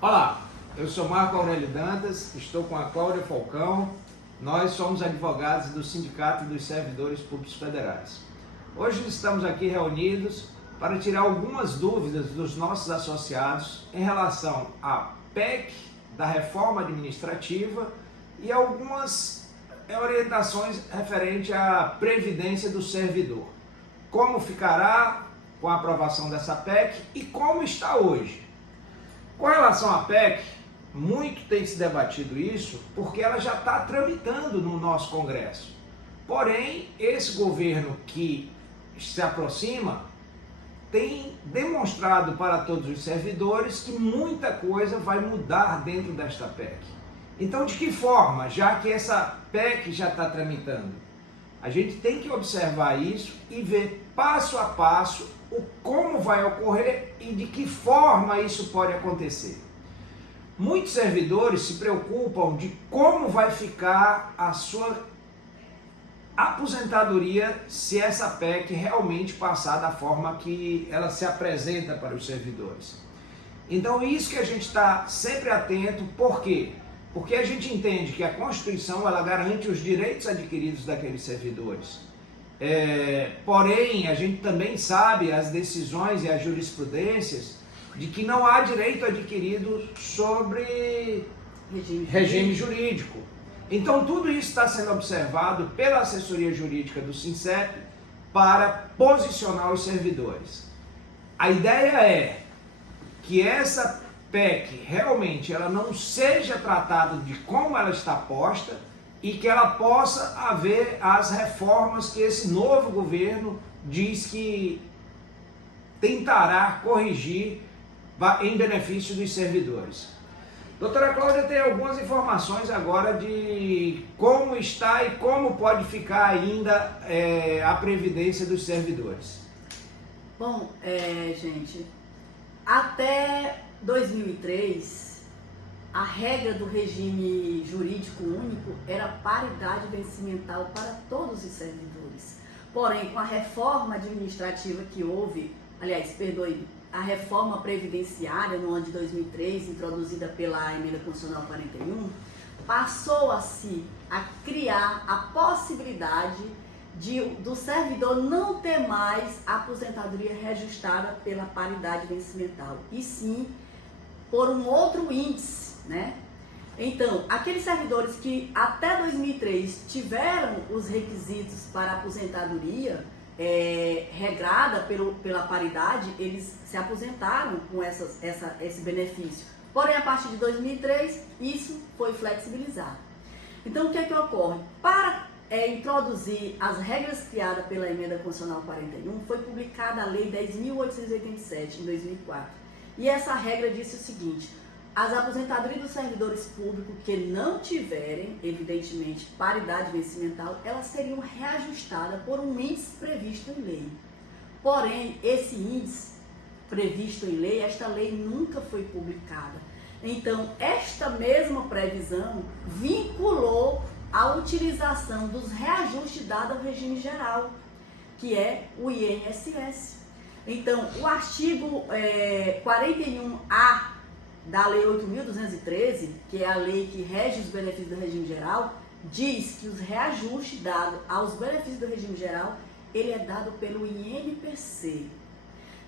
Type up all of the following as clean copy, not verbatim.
Olá, eu sou Marco Aurélio Dantas, estou com a Cláudia Falcão, nós somos advogados do Sindicato dos Servidores Públicos Federais. Hoje estamos aqui reunidos para tirar algumas dúvidas dos nossos associados em relação à PEC da reforma administrativa e algumas orientações referentes à previdência do servidor. Como ficará com a aprovação dessa PEC e como está hoje. Com relação à PEC, muito tem se debatido isso porque ela já está tramitando no nosso Congresso. Porém, esse governo que se aproxima tem demonstrado para todos os servidores que muita coisa vai mudar dentro desta PEC. Então, de que forma, já que essa PEC já está tramitando? A gente tem que observar isso e ver passo a passo o como vai ocorrer e de que forma isso pode acontecer. Muitos servidores se preocupam de como vai ficar a sua aposentadoria se essa PEC realmente passar da forma que ela se apresenta para os servidores. Então, isso que a gente está sempre atento. Por quê? Porque a gente entende que a Constituição ela garante os direitos adquiridos daqueles servidores. Porém, a gente também sabe as decisões e as jurisprudências de que não há direito adquirido sobre regime jurídico. Então, tudo isso está sendo observado pela assessoria jurídica do SINCEP para posicionar os servidores. A ideia é que essa PEC realmente ela não seja tratada de como ela está posta e que ela possa haver as reformas que esse novo governo diz que tentará corrigir em benefício dos servidores. Doutora Cláudia tem algumas informações agora de como está e como pode ficar ainda a previdência dos servidores. Bom, gente, até 2003, a regra do regime jurídico único era paridade vencimental para todos os servidores. Porém, com a reforma administrativa que houve, a reforma previdenciária no ano de 2003, introduzida pela Emenda Constitucional 41, passou-se a criar a possibilidade do servidor não ter mais a aposentadoria reajustada pela paridade vencimental, e sim por um outro índice, né? Então, aqueles servidores que até 2003 tiveram os requisitos para aposentadoria regrada pela paridade, eles se aposentaram com esse benefício. Porém, a partir de 2003, isso foi flexibilizado. Então, o que é que ocorre? Para introduzir as regras criadas pela Emenda Constitucional 41, foi publicada a Lei 10.887, em 2004. E essa regra disse o seguinte: as aposentadorias dos servidores públicos que não tiverem, evidentemente, paridade vencimental, elas seriam reajustadas por um índice previsto em lei. Porém, esse índice previsto em lei, esta lei nunca foi publicada. Então, esta mesma previsão vinculou a utilização dos reajustes dados ao regime geral, que é o INSS. Então, o artigo 41A da Lei 8.213, que é a lei que rege os benefícios do regime geral, diz que os reajustes dados aos benefícios do regime geral, ele é dado pelo INPC.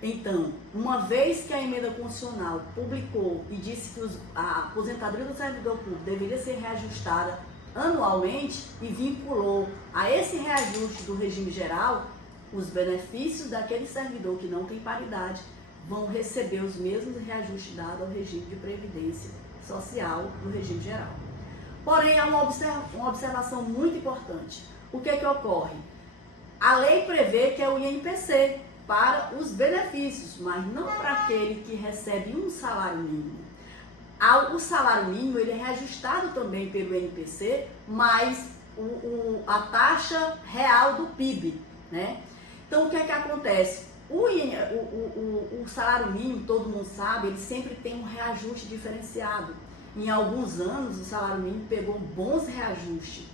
Então, uma vez que a Emenda Constitucional publicou e disse que a aposentadoria do servidor público deveria ser reajustada anualmente e vinculou a esse reajuste do regime geral, os benefícios daquele servidor que não tem paridade vão receber os mesmos reajustes dados ao regime de previdência social do regime geral. Porém, há uma observação muito importante. O que é que ocorre? A lei prevê que é o INPC para os benefícios, mas não para aquele que recebe um salário mínimo. O salário mínimo ele é reajustado também pelo INPC, mas a taxa real do PIB, né? Então, o que é que acontece? O salário mínimo, todo mundo sabe, ele sempre tem um reajuste diferenciado. Em alguns anos, o salário mínimo pegou bons reajustes.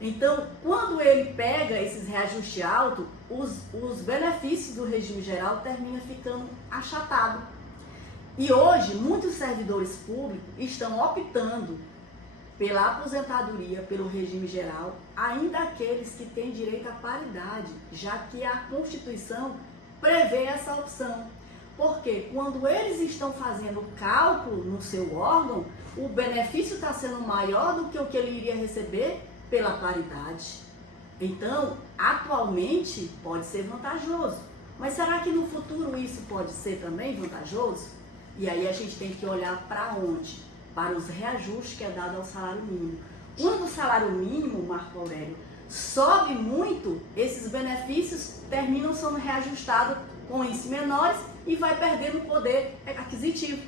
Então, quando ele pega esses reajustes altos, os benefícios do regime geral terminam ficando achatados. E hoje, muitos servidores públicos estão optando pela aposentadoria, pelo regime geral, ainda aqueles que têm direito à paridade, já que a Constituição prevê essa opção. Porque quando eles estão fazendo cálculo no seu órgão, o benefício está sendo maior do que o que ele iria receber pela paridade. Então, atualmente, pode ser vantajoso. Mas será que no futuro isso pode ser também vantajoso? E aí a gente tem que olhar para onde? Para os reajustes que é dado ao salário mínimo. Quando o salário mínimo, Marco Aurélio, sobe muito, esses benefícios terminam sendo reajustados com índices menores e vai perdendo o poder aquisitivo.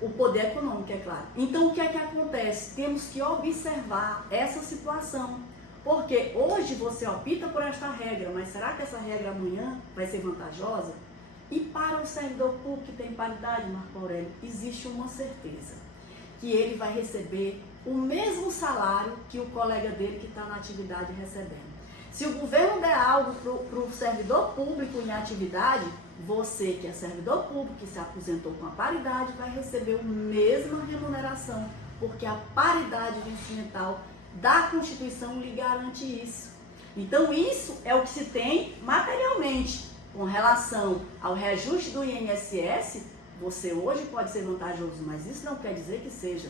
O poder econômico, é claro. Então, o que é que acontece? Temos que observar essa situação. Porque hoje você opta por esta regra, mas será que essa regra amanhã vai ser vantajosa? E para o servidor público que tem paridade, Marco Aurélio, existe uma certeza, que ele vai receber o mesmo salário que o colega dele que está na atividade recebendo. Se o governo der algo para o servidor público em atividade, você que é servidor público, que se aposentou com a paridade, vai receber a mesma remuneração, porque a paridade vencimental da Constituição lhe garante isso. Então isso é o que se tem materialmente. Com relação ao reajuste do INSS, você hoje pode ser vantajoso, mas isso não quer dizer que seja.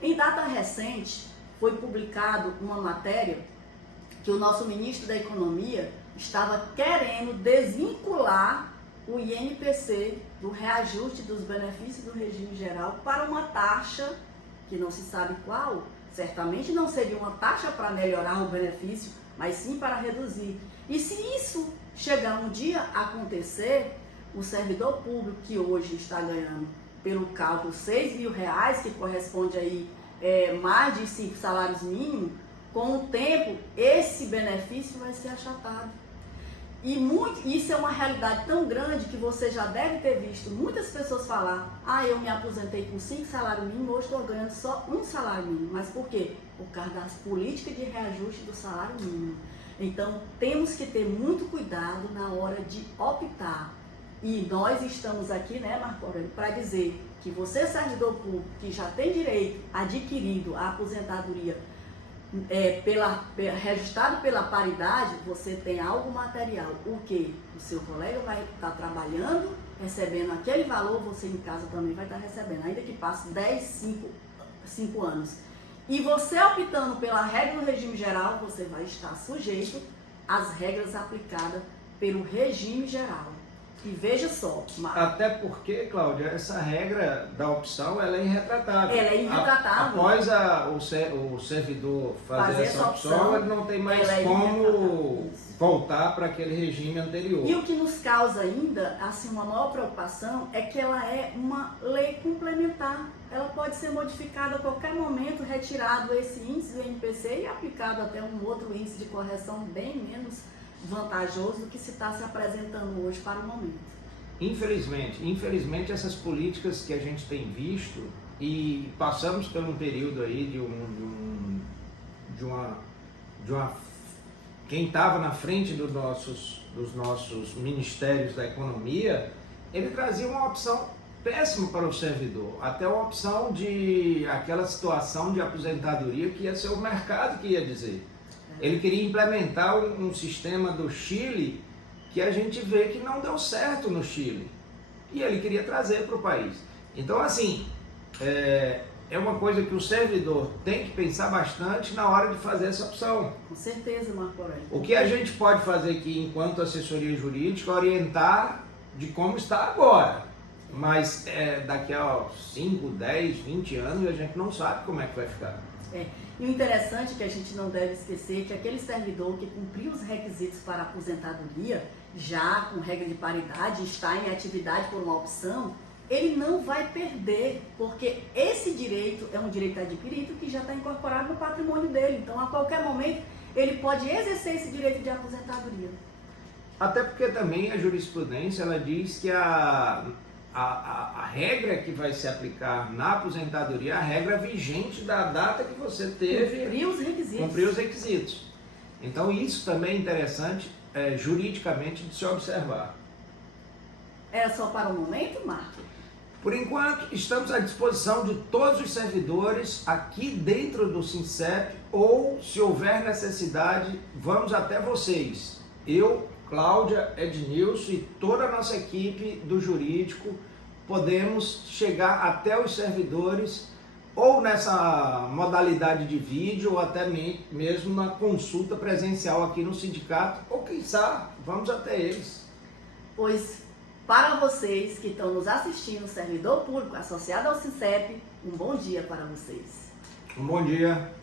Em data recente, foi publicado uma matéria que o nosso ministro da Economia estava querendo desvincular o INPC do reajuste dos benefícios do regime geral para uma taxa que não se sabe qual. Certamente não seria uma taxa para melhorar o benefício, mas sim para reduzir. E se isso chegar um dia a acontecer, o servidor público que hoje está ganhando, pelo cálculo, R$6.000, que corresponde aí mais de 5 salários mínimos, com o tempo, esse benefício vai ser achatado. E isso é uma realidade tão grande que você já deve ter visto muitas pessoas falar: eu me aposentei com 5 salários mínimos, hoje estou ganhando só 1 salário mínimo. Mas por quê? Por causa das políticas de reajuste do salário mínimo. Então, temos que ter muito cuidado na hora de optar. E nós estamos aqui, né, Marco Aurélio, para dizer que você, servidor público, que já tem direito adquirido à aposentadoria, reajustado pela paridade, você tem algo material. O que? O seu colega vai estar trabalhando, recebendo aquele valor, você em casa também vai estar recebendo, ainda que passe 5 anos. E você optando pela regra do regime geral, você vai estar sujeito às regras aplicadas pelo regime geral. E veja só, até porque, Cláudia, essa regra da opção, ela é irretratável. Ela é irretratável. Após o servidor fazer essa opção, ele não tem mais como voltar para aquele regime anterior. E o que nos causa ainda, assim, uma maior preocupação é que ela é uma lei complementar. Ela pode ser modificada a qualquer momento, retirado esse índice do INPC e aplicado até um outro índice de correção bem menos vantajoso do que se está se apresentando hoje para o momento. Infelizmente essas políticas que a gente tem visto, e passamos por um período aí quem estava na frente dos nossos ministérios da economia, ele trazia uma opção péssima para o servidor, até uma opção de aquela situação de aposentadoria que ia ser o mercado que ia dizer. Ele queria implementar um sistema do Chile que a gente vê que não deu certo no Chile. E ele queria trazer para o país. Então, assim, é uma coisa que o servidor tem que pensar bastante na hora de fazer essa opção. Com certeza, Marco Aurélio. O que a gente pode fazer aqui, enquanto assessoria jurídica, orientar de como está agora. Mas daqui a 5, 10, 20 anos, a gente não sabe como é que vai ficar. E o interessante que a gente não deve esquecer é que aquele servidor que cumpriu os requisitos para aposentadoria, já com regra de paridade, está em atividade por uma opção, ele não vai perder, porque esse direito é um direito adquirido que já está incorporado no patrimônio dele. Então, a qualquer momento, ele pode exercer esse direito de aposentadoria. Até porque também a jurisprudência, ela diz que a regra que vai se aplicar na aposentadoria é a regra vigente da data que você teve. Cumpriu os requisitos. Então isso também é interessante juridicamente de se observar. Era só para o momento, Marco? Por enquanto, estamos à disposição de todos os servidores aqui dentro do SINCEP, ou se houver necessidade, vamos até vocês. Eu, Cláudia, Ednilson e toda a nossa equipe do jurídico podemos chegar até os servidores ou nessa modalidade de vídeo ou até mesmo na consulta presencial aqui no sindicato, ou quem sabe, vamos até eles. Pois, para vocês que estão nos assistindo, servidor público associado ao SINCEP, um bom dia para vocês. Um bom dia.